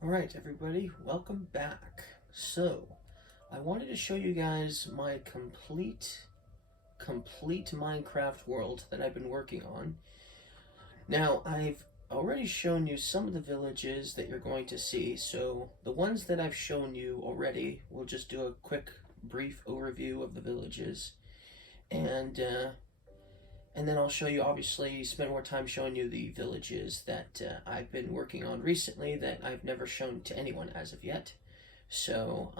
Alright everybody, welcome back. So, I wanted to show you guys my complete Minecraft world that I've been working on. Now, I've already shown you some of the villages that you're going to see, so the ones that I've shown you already, we'll just do a quick, brief overview of the villages. And then I'll show you, obviously, spend more time showing you the villages that I've been working on recently that I've never shown to anyone as of yet. So,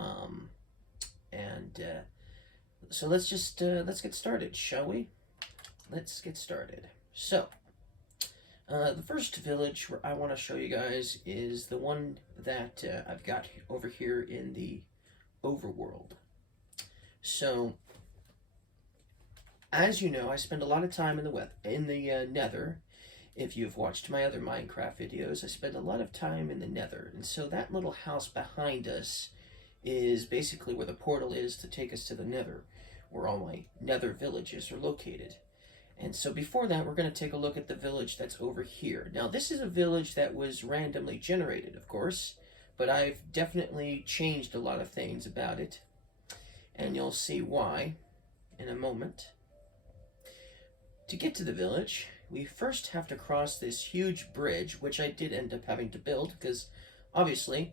so let's get started, shall we? Let's get started. So, the first village I want to show you guys is the one that I've got over here in the overworld. So, as you know, I spend a lot of time in the Nether. If you've watched my other Minecraft videos, I spend a lot of time in the Nether. And so that little house behind us is basically where the portal is to take us to the Nether, where all my Nether villages are located. And so before that, we're going to take a look at the village that's over here. Now, this is a village that was randomly generated, of course, but I've definitely changed a lot of things about it. And you'll see why in a moment. To get to the village, we first have to cross this huge bridge, which I did end up having to build, because obviously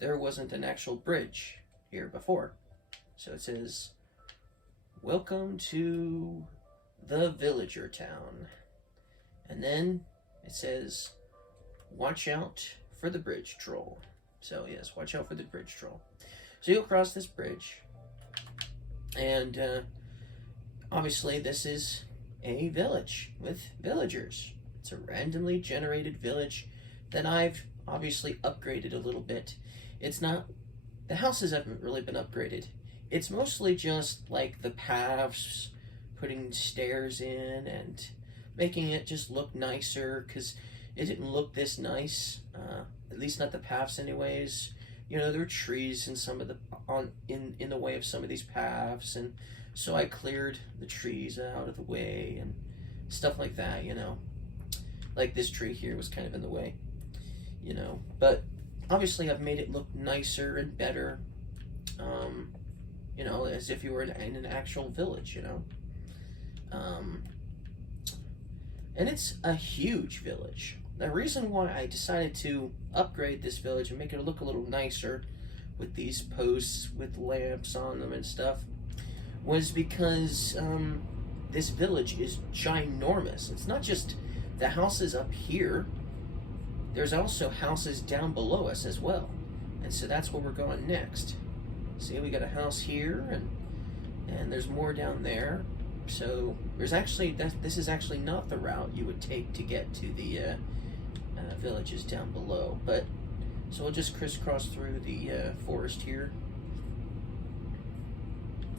there wasn't an actual bridge here before. So it says, "Welcome to the villager town." And then it says, "Watch out for the bridge troll." So yes, watch out for the bridge troll. So you'll cross this bridge, and obviously this is a village with villagers. It's a randomly generated village that I've obviously upgraded a little bit. It's not, the houses haven't really been upgraded. It's mostly just like the paths, putting stairs in and making it just look nicer, because it didn't look this nice, at least not the paths anyways. You know, there were trees in some of the, in the way of some of these paths, and so I cleared the trees out of the way and stuff like that, you know. Like this tree here was kind of in the way, you know. But obviously I've made it look nicer and better, you know, as if you were in an actual village, you know. And it's a huge village. The reason why I decided to upgrade this village and make it look a little nicer with these posts with lamps on them and stuff was because this village is ginormous. It's not just the houses up here. There's also houses down below us as well. And so that's where we're going next. See, we got a house here, and there's more down there. So there's actually, this is actually not the route you would take to get to the villages down below. But so we'll just crisscross through the forest here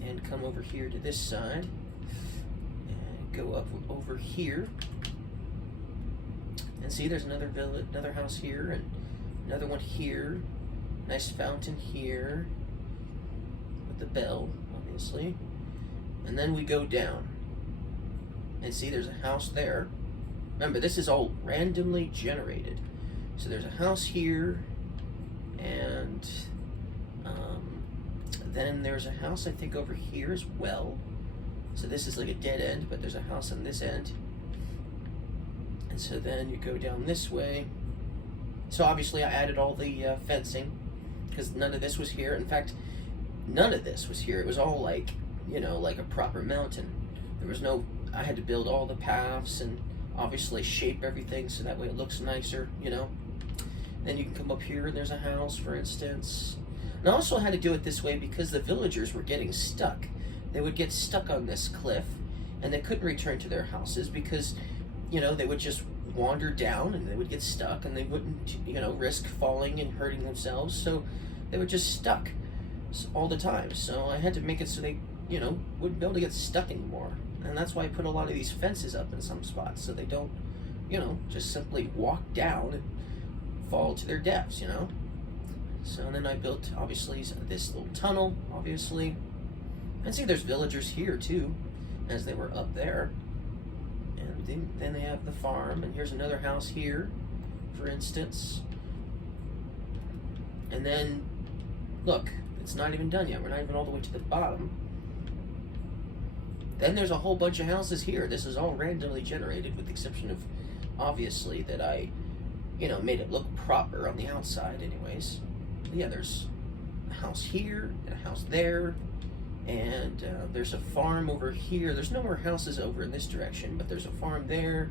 and come over here to this side and go up over here, and see there's another village, another house here, and another one here. Nice fountain here with the bell, obviously. And then we go down and see there's a house there. Remember, this is all randomly generated. So there's a house here, and then there's a house, I think, over here as well. So this is like a dead end, but there's a house on this end. And so then you go down this way. So obviously I added all the fencing, because none of this was here. In fact, none of this was here. It was all like, you know, like a proper mountain. There was no, I had to build all the paths and obviously shape everything so that way it looks nicer, you know. Then you can come up here and there's a house, for instance. And I also had to do it this way because the villagers were getting stuck. They would get stuck on this cliff and they couldn't return to their houses because, you know, they would just wander down and they would get stuck and they wouldn't, you know, risk falling and hurting themselves. So they were just stuck all the time. So I had to make it so they, you know, wouldn't be able to get stuck anymore. And that's why I put a lot of these fences up in some spots so they don't, you know, just simply walk down and fall to their deaths, you know. So then I built, obviously, this little tunnel, obviously. And see, there's villagers here, too, as they were up there. Then they have the farm, and here's another house here, for instance. And then, look, it's not even done yet. We're not even all the way to the bottom. Then there's a whole bunch of houses here. This is all randomly generated, with the exception of, obviously, that I, made it look proper on the outside anyways. But yeah, there's a house here, and a house there, and there's a farm over here. There's no more houses over in this direction, but there's a farm there,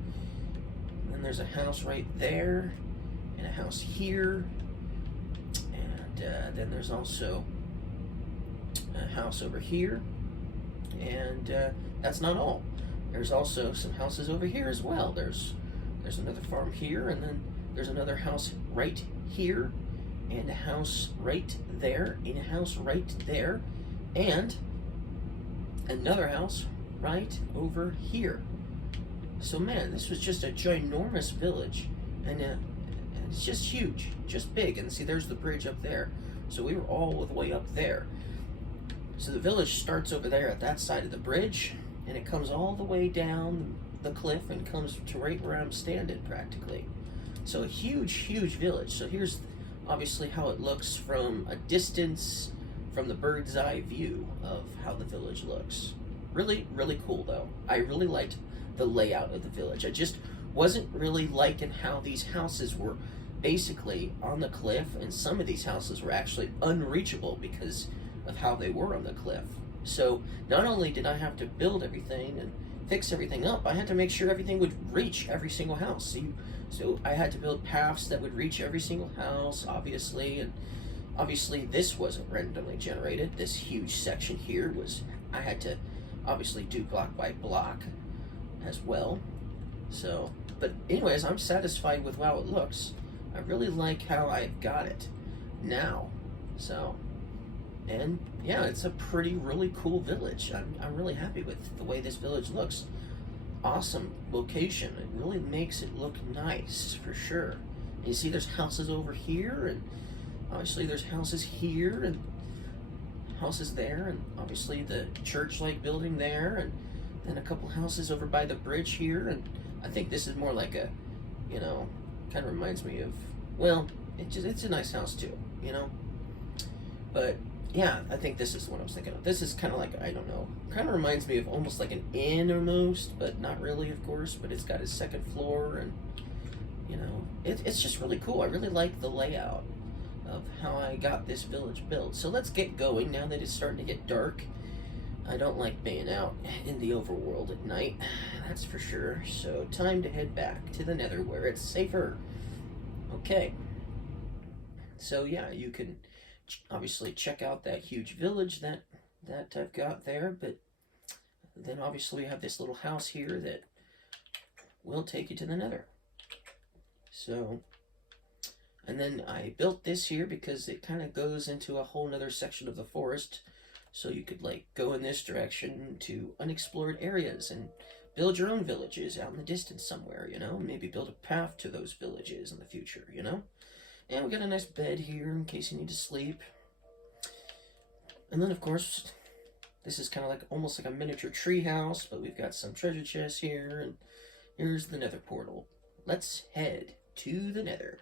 and then there's a house right there, and a house here, and then there's also a house over here, and that's not all. There's also some houses over here as well. There's another farm here, and then there's another house right here, and a house right there, and a house right there, and another house right over here. So man, this was just a ginormous village, and it's just huge, just big. And see, there's the bridge up there. So we were all the way up there. So the village starts over there at that side of the bridge, and it comes all the way down the cliff and comes to right where I'm standing practically. So a huge, huge village. So here's obviously how it looks from a distance, from the bird's eye view of how the village looks. Really, really cool though. I really liked the layout of the village. I just wasn't really liking how these houses were basically on the cliff, and some of these houses were actually unreachable because of how they were on the cliff. So not only did I have to build everything and fix everything up, I had to make sure everything would reach every single house. So I had to build paths that would reach every single house, obviously, and obviously this wasn't randomly generated. This huge section here was, I had to obviously do block by block as well. So, but anyways, I'm satisfied with how it looks. I really like how I've got it now. So, and yeah, it's a really cool village. I'm really happy with the way this village looks. Awesome location. It really makes it look nice for sure. And you see there's houses over here, and obviously there's houses here and houses there, and obviously the church-like building there, and then a couple houses over by the bridge here. And I think this is more like a, kind of reminds me of, well, it's a nice house too, but yeah, I think this is what I was thinking of. This is kind of like, I don't know, kind of reminds me of almost like an inn almost, but not really, of course. But it's got a second floor, and it's just really cool. I really like the layout of how I got this village built. So let's get going now that it's starting to get dark. I don't like being out in the overworld at night, that's for sure. So time to head back to the Nether where it's safer. Okay. So yeah, you can obviously check out that huge village that I've got there, but then obviously we have this little house here that will take you to the Nether. So, and then I built this here because it kind of goes into a whole nother section of the forest, so you could like go in this direction to unexplored areas and build your own villages out in the distance somewhere, maybe build a path to those villages in the future, And we got a nice bed here in case you need to sleep. And then, of course, this is kind of like almost like a miniature tree house, but we've got some treasure chests here, and here's the Nether portal. Let's head to the Nether.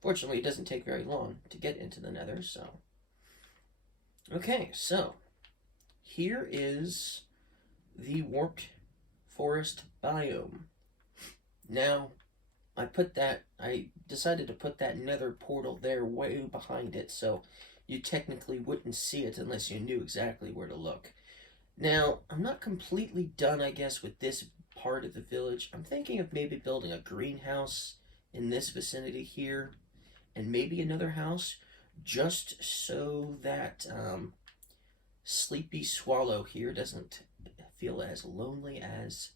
Fortunately, it doesn't take very long to get into the Nether, so. Okay, so here is the warped forest biome. Now, I decided to put that Nether portal there way behind it, so you technically wouldn't see it unless you knew exactly where to look. Now, I'm not completely done, I guess, with this part of the village. I'm thinking of maybe building a greenhouse in this vicinity here, and maybe another house, just so that Sleepy Swallow here doesn't feel as lonely as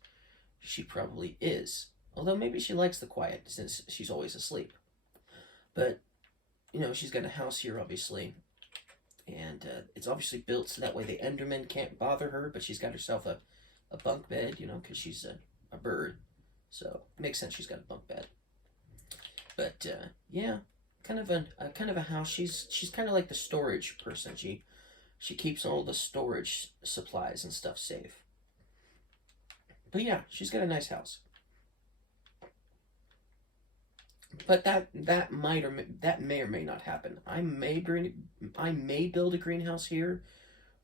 she probably is. Although maybe she likes the quiet since she's always asleep. But, she's got a house here, obviously. And it's obviously built so that way the Endermen can't bother her, but she's got herself a bunk bed, because she's a bird. So, it makes sense she's got a bunk bed. But, yeah, kind of a house. She's kind of like the storage person. She keeps all the storage supplies and stuff safe. But yeah, she's got a nice house. But that may or may not happen. I may build a greenhouse here,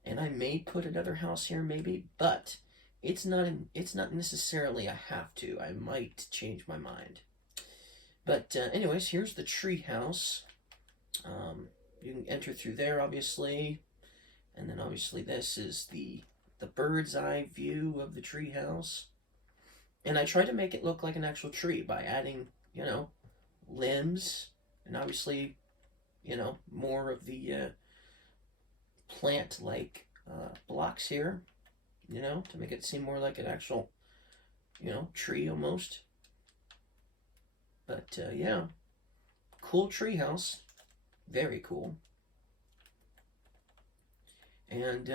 and I may put another house here maybe, but it's not necessarily a have to. I might change my mind. But anyways, here's the tree house. You can enter through there, obviously, and then obviously this is the bird's eye view of the tree house. And I try to make it look like an actual tree by adding, limbs, and obviously, more of the plant-like blocks here, to make it seem more like an actual, tree almost. But yeah, cool tree house, very cool. And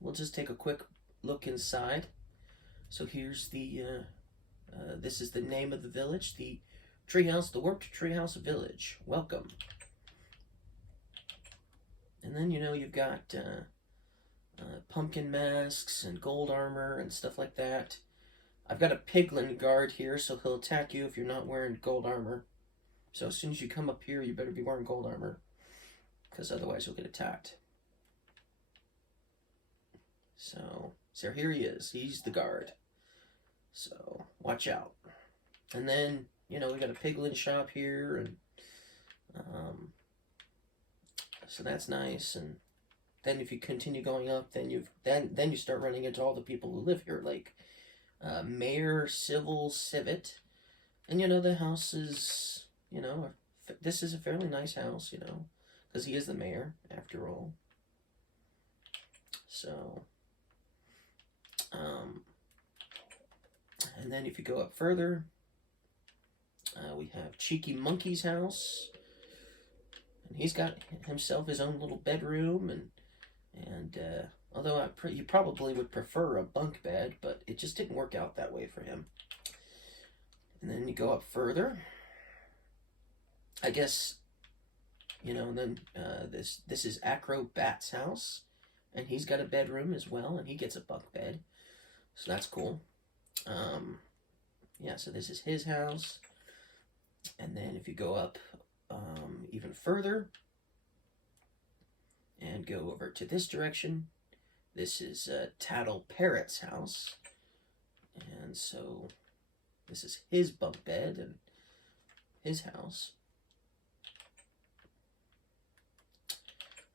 we'll just take a quick look inside. So here's this is the name of the village, the treehouse, the Warped Treehouse Village. Welcome. And then, you've got pumpkin masks and gold armor and stuff like that. I've got a piglin guard here, so he'll attack you if you're not wearing gold armor. So as soon as you come up here, you better be wearing gold armor, because otherwise you'll get attacked. So here he is. He's the guard. So watch out. And then, we got a piglin shop here, and so that's nice. And then if you continue going up, then you start running into all the people who live here, like Mayor Civil Civet. And the house is, this is a fairly nice house, because he is the mayor after all. So and then if you go up further, we have Cheeky Monkey's house, and he's got himself his own little bedroom, and although you probably would prefer a bunk bed, but it just didn't work out that way for him. And then you go up further, I guess, and then this is Acrobat's house, and he's got a bedroom as well, and he gets a bunk bed, so that's cool. Yeah, so this is his house. And then if you go up even further and go over to this direction, this is Tattle Parrot's house. And so this is his bunk bed and his house.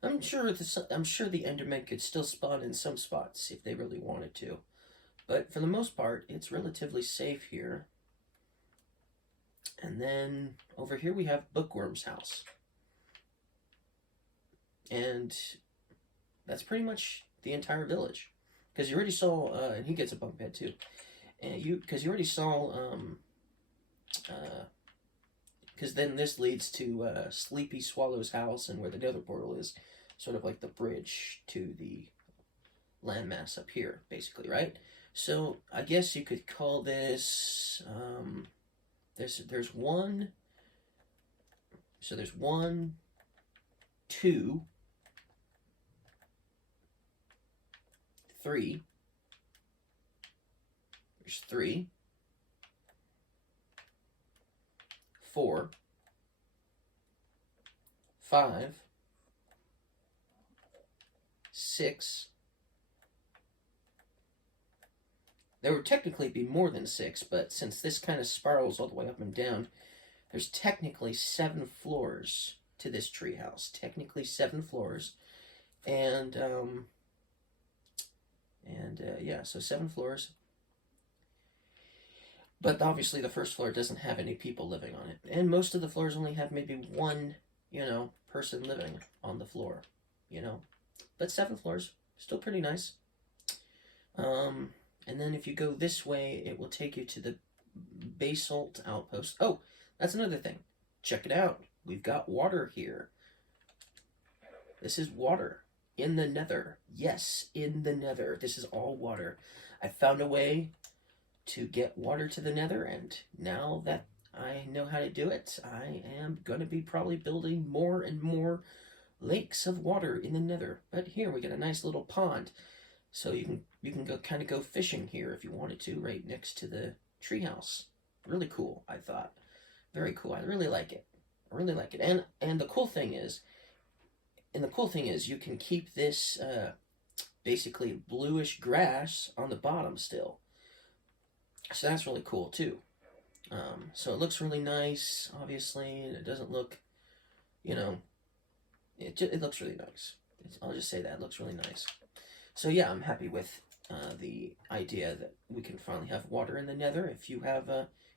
I'm sure the Endermen could still spawn in some spots if they really wanted to. But for the most part, it's relatively safe here. And then over here we have Bookworms House. And that's pretty much the entire village. Because you already saw, and he gets a bunk bed too. And because you already saw, because then this leads to Sleepy Swallow's house and where the Nether portal is. Sort of like the bridge to the landmass up here, basically, right? So I guess you could call this, there's one, so there's 1, 2, 3, there's 3, 4, 5, 6. There would technically be more than 6, but since this kind of spirals all the way up and down, there's technically 7 floors to this treehouse. Technically 7 floors, and yeah, so 7 floors. But obviously the first floor doesn't have any people living on it, and most of the floors only have maybe one, person living on the floor, But 7 floors, still pretty nice. And then if you go this way, it will take you to the Basalt Outpost. Oh, that's another thing. Check it out. We've got water here. This is water in the Nether. Yes, in the Nether. This is all water. I found a way to get water to the Nether, and now that I know how to do it, I am going to be probably building more and more lakes of water in the Nether. But here we got a nice little pond. So you can go kind of go fishing here if you wanted to, right next to the treehouse. Really cool, I thought. Very cool. I really like it. I really like it. And the cool thing is, you can keep this basically bluish grass on the bottom still. So that's really cool too. So it looks really nice, obviously, and it doesn't look, you know, it looks really nice. I'll just say that it looks really nice. So yeah, I'm happy with the idea that we can finally have water in the Nether. If you have,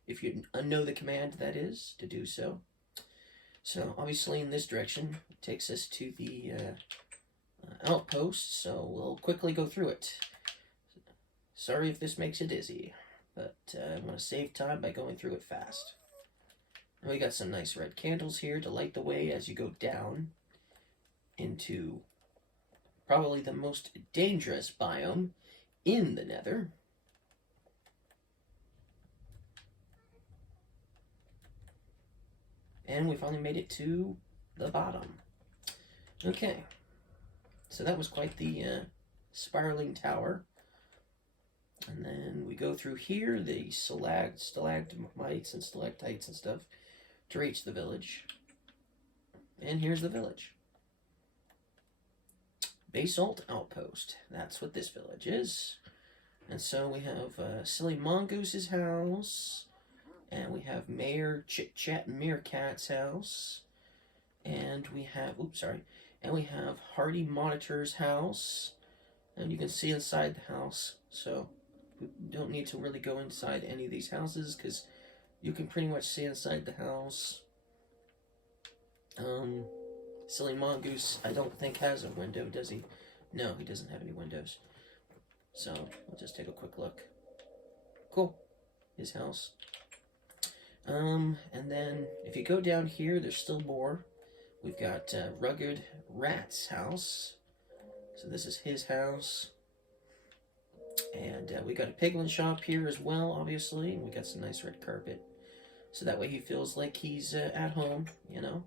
if you know the command that is to do so. So obviously in this direction it takes us to the outpost. So we'll quickly go through it. Sorry if this makes you dizzy, but I'm going to save time by going through it fast. And we got some nice red candles here to light the way as you go down into probably the most dangerous biome in the Nether. And we finally made it to the bottom. Okay, so that was quite the spiraling tower. And then we go through here, the stalagmites and stalactites and stuff, to reach the village. And here's the village. Basalt Outpost. That's what this village is. And so we have Silly Mongoose's house. And we have Mayor Chit Chat Meerkat's house. And we have, and we have Hardy Monitor's house. And you can see inside the house. So we don't need to really go inside any of these houses because you can pretty much see inside the house. Silly Mongoose, I don't think has a window, does he? No, he doesn't have any windows. So we'll just take a quick look. Cool. His house. And then if you go down here, there's still more. We've got Rugged Rat's house. So this is his house. And we got a piglin shop here as well, obviously. We got some nice red carpet. So that way he feels like he's at home, you know.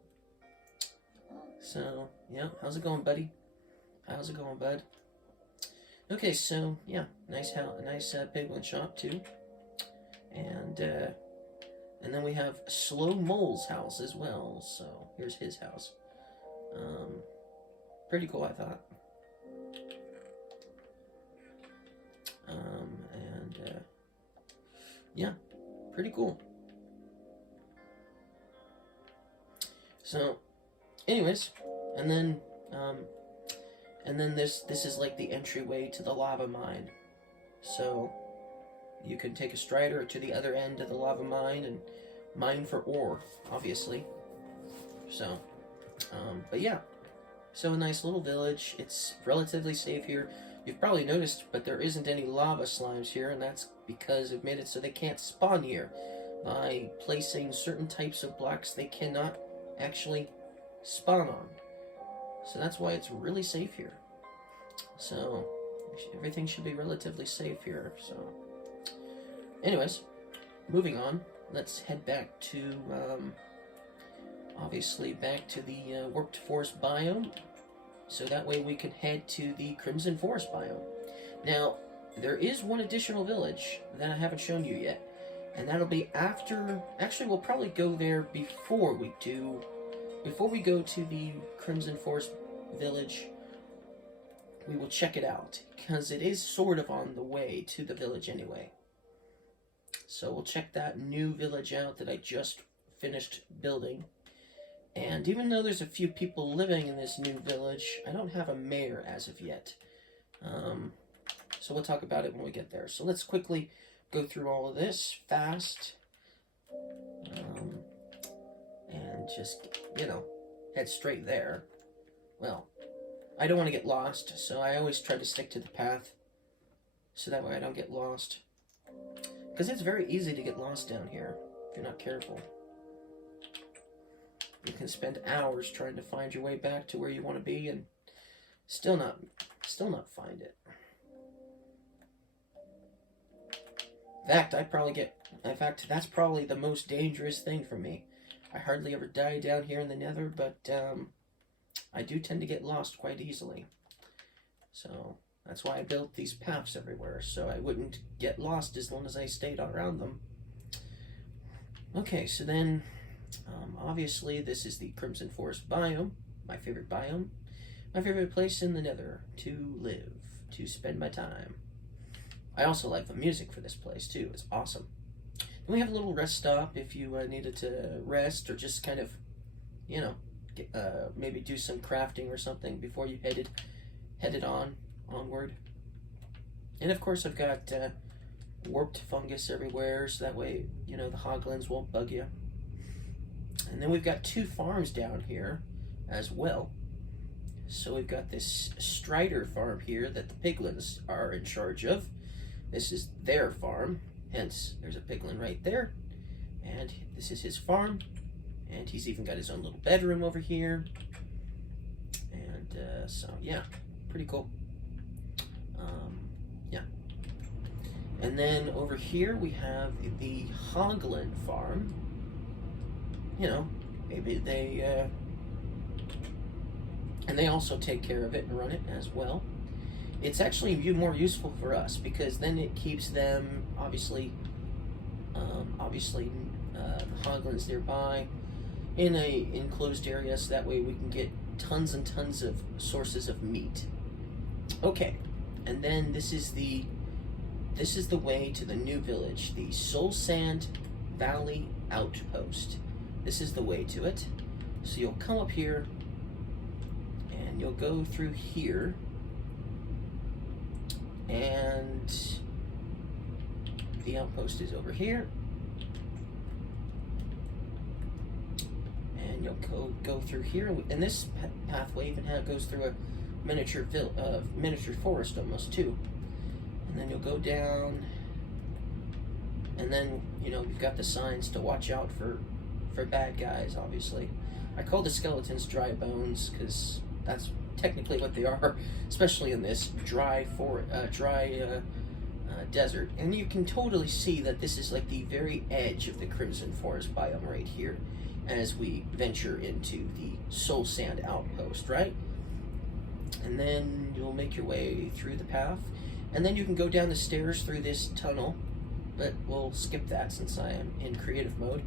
So, yeah, how's it going, buddy? How's it going, bud? Okay, so, yeah, nice piglin shop, too. And then we have Slow Mole's house as well. So, here's his house. Pretty cool, I thought. Yeah, pretty cool. So, anyways, and then this is like the entryway to the lava mine. So you can take a strider to the other end of the lava mine and mine for ore, obviously. So, but yeah, so a nice little village. It's relatively safe here. You've probably noticed, but there isn't any lava slimes here, and that's because they've made it so they can't spawn here. By placing certain types of blocks, they cannot actually spawn on. So that's why it's really safe here. So everything should be relatively safe here. So anyways, moving on, let's head back to obviously back to the Warped Forest biome, so that way we can head to the Crimson Forest biome. Now there is one additional village that I haven't shown you yet, and that'll be after. Actually, we'll probably go there before we go to the Crimson Forest village. We will check it out, because it is sort of on the way to the village anyway. So we'll check that new village out that I just finished building. And even though there's a few people living in this new village, I don't have a mayor as of yet. So we'll talk about it when we get there. So let's quickly go through all of this fast. And just, head straight there. Well, I don't want to get lost, so I always try to stick to the path, so that way I don't get lost. Because it's very easy to get lost down here, if you're not careful. You can spend hours trying to find your way back to where you want to be, and still not find it. In fact, that's probably the most dangerous thing for me. I hardly ever die down here in the Nether, but I do tend to get lost quite easily. So That's why I built these paths everywhere, so I wouldn't get lost as long as I stayed around them. Okay, so then, obviously this is the Crimson Forest biome, my favorite biome. My favorite place in the Nether to live, to spend my time. I also like the music for this place too, it's awesome. Then we have a little rest stop if you needed to rest or just kind of, you know, maybe do some crafting or something before you headed onward. And of course I've got warped fungus everywhere, so that way, you know, the hoglins won't bug you. And then we've got 2 farms down here as well. So we've got this Strider farm here that the piglins are in charge of. This is their farm, hence there's a piglin right there. And this is his farm. And he's even got his own little bedroom over here. And so, yeah, pretty cool. Yeah. And then over here we have the Hoglin farm. You know, maybe they... and they also take care of it and run it as well. It's actually more useful for us because then it keeps them, obviously, the hoglins nearby in a enclosed area, so that way we can get tons and tons of sources of meat. Okay, and then this is the way to the new village, the Soul Sand Valley Outpost. This is the way to it. So you'll come up here and you'll go through here, and the outpost is over here, and you'll go through here, and this pathway even goes through a miniature forest almost too. And then you'll go down, and then, you know, we've got the signs to watch out for bad guys, obviously. I call the skeletons dry bones because that's technically what they are, especially in this dry desert. And you can totally see that this is like the very edge of the Crimson Forest biome right here as we venture into the Soul Sand Outpost, right? And then you'll make your way through the path, and then you can go down the stairs through this tunnel, but we'll skip that since I am in creative mode,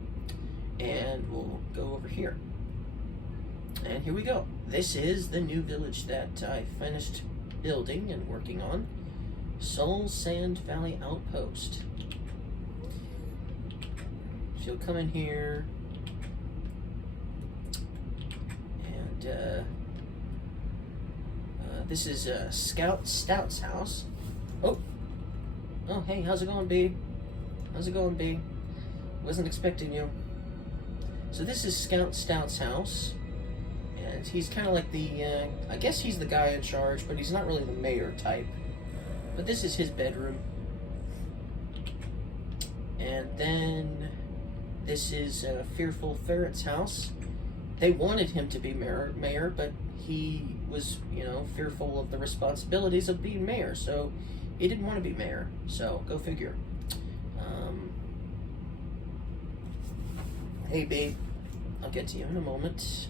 and we'll go over here. And here we go. This is the new village that I finished building and working on. Soul Sand Valley Outpost. So you'll come in here, and this is Stout's house. Oh, hey, how's it going, B? How's it going, B? Wasn't expecting you. So this is Stout's house. And he's kind of like the, I guess he's the guy in charge, but he's not really the mayor type. But this is his bedroom. And then this is Fearful Ferret's house. They wanted him to be mayor, but he was, you know, fearful of the responsibilities of being mayor, so he didn't want to be mayor. So, go figure. Hey, babe. I'll get to you in a moment.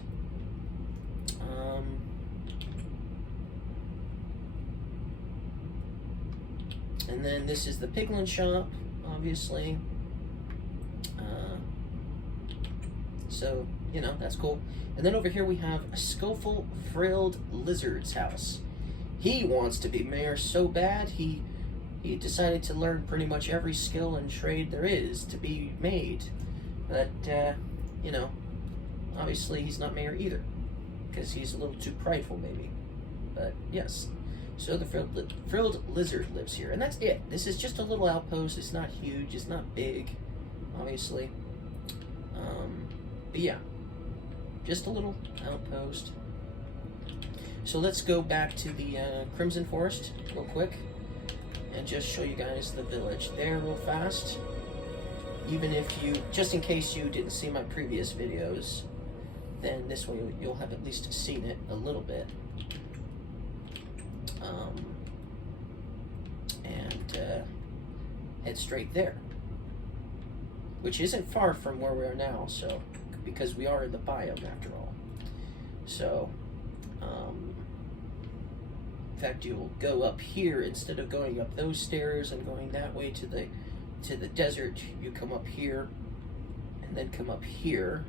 And then this is the piglin shop, obviously. So, you know, that's cool. And then over here we have a Skillful Frilled Lizard's house. He wants to be mayor so bad, he decided to learn pretty much every skill and trade there is to be made. But, you know, obviously he's not mayor either, because he's a little too prideful, maybe. But, yes. So the frilled lizard lives here, and that's it. This is just a little outpost. It's not huge. It's not big, obviously. But yeah, just a little outpost. So let's go back to the Crimson Forest real quick and just show you guys the village there real fast. Even if you, just in case you didn't see my previous videos, then this way you'll have at least seen it a little bit. And head straight there, which isn't far from where we are now, so, because we are in the biome after all. So, fact, you'll go up here instead of going up those stairs and going that way to the desert. You come up here and then come up here,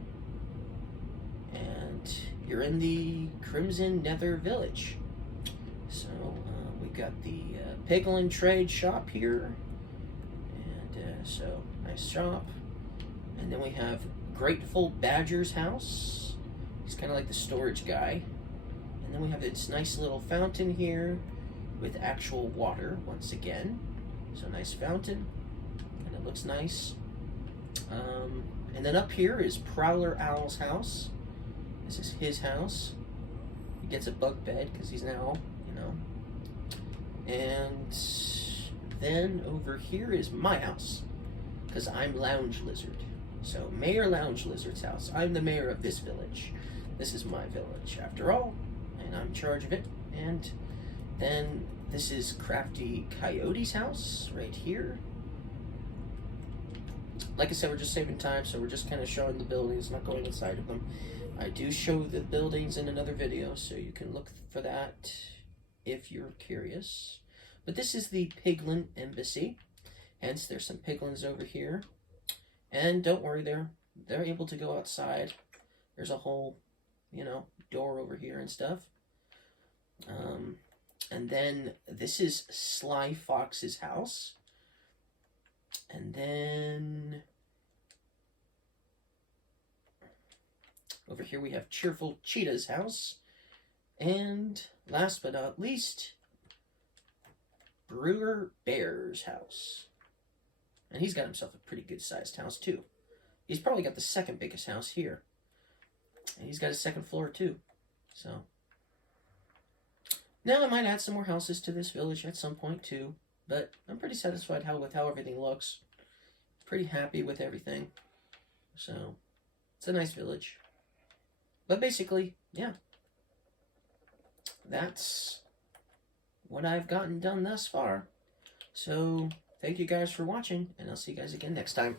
and you're in the Crimson Nether Village. So we've got the Piglet Trade shop here, and so nice shop. And then we have Grateful Badger's house. He's kind of like the storage guy. And then we have this nice little fountain here with actual water once again. So nice fountain, and it looks nice. And then up here is Prowler Owl's house. This is his house. He gets a bug bed because he's now, you know. And then over here is my house, because I'm Lounge Lizard. So Mayor Lounge Lizard's house. I'm the mayor of this village. This is my village, after all, and I'm in charge of it. And then this is Crafty Coyote's house right here. Like I said, we're just saving time, so we're just kind of showing the buildings, not going inside of them. I do show the buildings in another video, so you can look for that if you're curious. But this is the Piglet Embassy, hence there's some piglins over here. And don't worry, they're able to go outside. There's a whole, you know, door over here and stuff. And then this is Sly Fox's house. And then over here we have Cheerful Cheetah's house. And last but not least, Brewer Bear's house. And he's got himself a pretty good sized house too. He's probably got the second biggest house here. And he's got a second floor too. So now I might add some more houses to this village at some point too. But I'm pretty satisfied with how everything looks. Pretty happy with everything. So it's a nice village. But basically, yeah. That's what I've gotten done thus far. So thank you guys for watching, and I'll see you guys again next time.